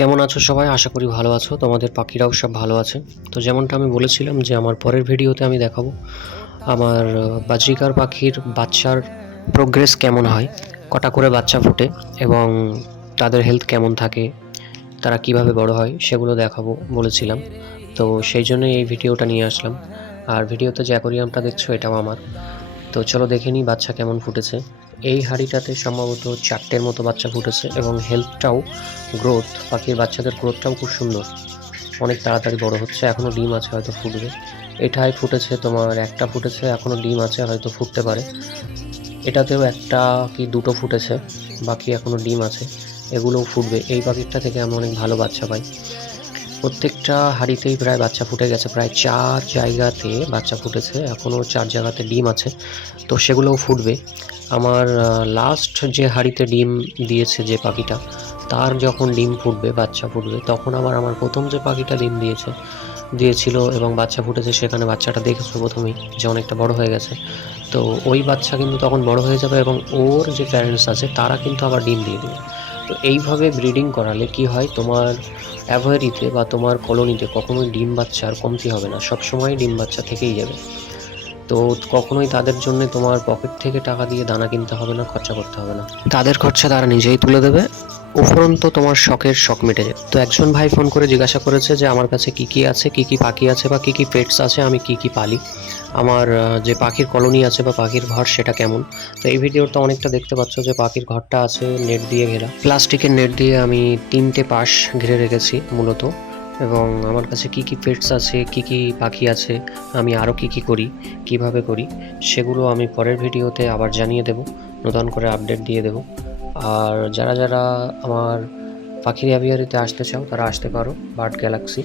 কেমন আছো সবাই? আশা করি ভালো আছো, তোমাদের পাখিরাও সব ভালো আছে। তো যেমনটা আমি বলেছিলাম যে আমার পরের ভিডিওতে আমি দেখাবো আমার বাজরিকার পাখির বাচ্চার প্রোগ্রেস কেমন হয়, কটা করে বাচ্চা ফোটে এবং তাদের হেলথ কেমন থাকে, তারা কিভাবে বড় হয় সেগুলো দেখাবো বলেছিলাম। তো সেই জন্যই এই ভিডিওটা নিয়ে আসলাম। আর ভিডিওতে যে অ্যাকোরিয়ামটা দেখছো এটাও আমার। তো চলো দেখে নিই বাচ্চা কেমন ফুটেছে। এই হাঁড়িটাতে সম্ভবত 4টের মতো বাচ্চা ফুটেছে এবং হেলথটাও, পাখির বাচ্চাদের গ্রোথটাও খুব সুন্দর, অনেক তাড়াতাড়ি বড় হচ্ছে। এখনও ডিম আছে, হয়তো ফুটবে। এটাই ফুটেছে তোমার, একটা ফুটেছে, এখনও ডিম আছে, হয়তো ফুটতে পারে। এটাতেও একটা কি দুটো ফুটেছে, বাকি এখনও ডিম আছে, এগুলোও ফুটবে। এই পাখিরটা থেকে আমি অনেক ভালো বাচ্চা পাই। প্রত্যেকটা হাঁড়িতেই প্রায় বাচ্চা ফুটে গেছে, প্রায় 4 জায়গাতে বাচ্চা ফুটেছে, এখনও 4 জায়গাতে ডিম আছে, তো সেগুলোও ফুটবে। আমার লাস্ট যে হাঁড়িতে ডিম দিয়েছে যে পাখিটা, তার যখন ডিম ফুটবে, বাচ্চা ফুটবে, তখন আমার প্রথম যে পাখিটা ডিম দিয়েছিল এবং বাচ্চা ফুটেছে, সেখানে বাচ্চাটা দেখেছো প্রথমেই যে অনেকটা বড় হয়ে গেছে। তো ওই বাচ্চা কিন্তু তখন বড় হয়ে যাবে এবং ওর যে প্যারেন্টস আছে তারা কিন্তু আবার ডিম দিয়ে দেবে। তো এইভাবে ব্রিডিং করালে কি হয়, তোমার অ্যাভয়েরিতে বা তোমার কলোনিতে কখনোই ডিম বাচ্চার কমতি হবে না, সবসময় ডিম বাচ্চা থেকেই যাবে। তো কখনোই তাদের জন্য তোমার পকেট থেকে টাকা দিয়ে দানা কিনতে হবে না, খরচা করতে হবে না, তাদের খরচা তারা নিজেই তুলে দেবে। উপরন্ত তোমার শখের শখ মিটে যাবে। তো একজন ভাই ফোন করে জিজ্ঞাসা করেছে যে আমার কাছে কি কি আছে, কি কি পাখি আছে বা কি কি পেটস আছে, আমি কি কি পালি, আমার যে পাখির কলোনি আছে বা পাখির ঘর সেটা কেমন। তো এই ভিডিওটা অনেকটা দেখতে পাচ্ছ যে পাখির ঘরটা আছে নেট দিয়ে ঘেরা, প্লাস্টিকের নেট দিয়ে আমি 3টে পাশ ঘিরে রেখেছি মূলত। এবং আমার কাছে কি কি পেটস আছে, কি কি পাখি আছে, আমি আরও কি কি করি, কিভাবে করি, সেগুলো আমি পরের ভিডিওতে আবার জানিয়ে দেব, নতুন করে আপডেট দিয়ে দেব। আর যারা যারা আমার পাখির অ্যাভিয়ারিতে আসতে চাও তারা আসতে পারো, বার্ড গ্যালাক্সি।